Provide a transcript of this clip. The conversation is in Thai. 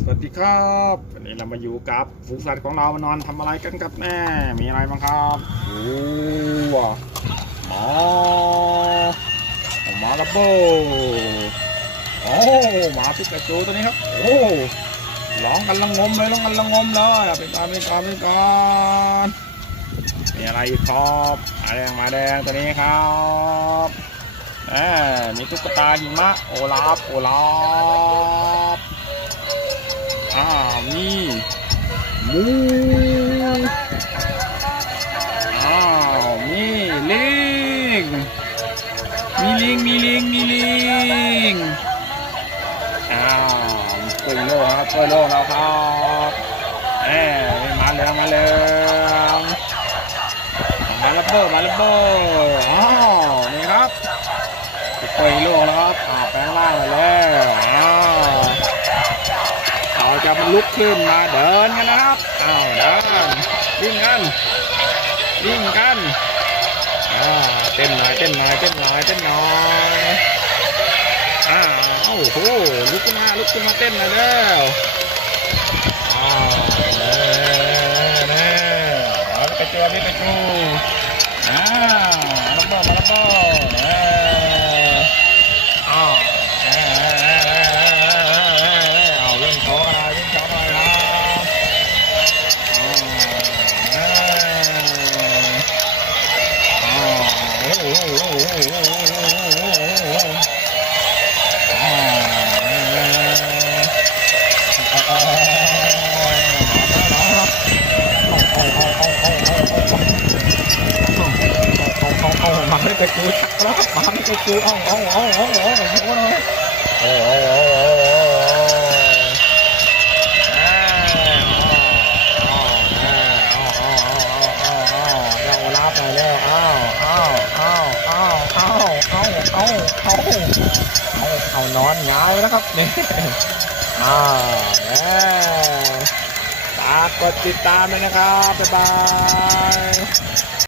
สวัสดีครับวันนี้เรามาอยู่กับฝูงสัตว์ของเรามานอนทำอะไรกันครับแม่มีอะไรบ้างครับโอ้หมอหมาลับโบโอ้หมาปิกาจูตัวนี้ครับโอ้ร้องกันละงมเลยร้องกันละงมเลยอะเป็นการเป็นการเป็นการมีอะไรอีกครับมาแดงมาแดงตัวนี้ครับแหมมีตุ๊กตาหิมะโอลาฟโอลาฟ อ้าวมีหมูอ้าวมีลิงมีลิงมีลิงมีลิงอ้าวเปิดโลกครับเปิดโลกแล้วครับเอ้ยมาเรืองมาเรืองมาลับเบอร์มาลับเบอร์อ้าวนี่ครับเปิดโลกแล้วครับอาแปลงร่างมาแล้ว ลุกขึ้นมาเดินกันนะครับอ้าวเดินวิ่งกันวิ่งกันอ่าเต้นหน่อยเต้นหน่อยเต้นหน่อยเต้นหน่อยอ้าวโอ้โหลุกขึ้นมาลุกขึ้นมาเต้นหน่อยเด้ออ้าวเน่เน่เอาไปเจอพี่ไปจูอ้าวมาลับบอมาลับบอเน่อ้ มาไม่เคยกูชักแล้วมาไม่เคยกูอ้องอ้องอ้องอ้องอ้องอ้องอ้อง เอาเอารับไปแล้วอ้าวอ้าวอ้าวอ้าวอ้าวอ้าวอ้าวอ้าวอ้าเอานอนหงายแล้วครับนี่อ่าแม่ฝากกดติดตามด้วยนะครับบ๊ายบาย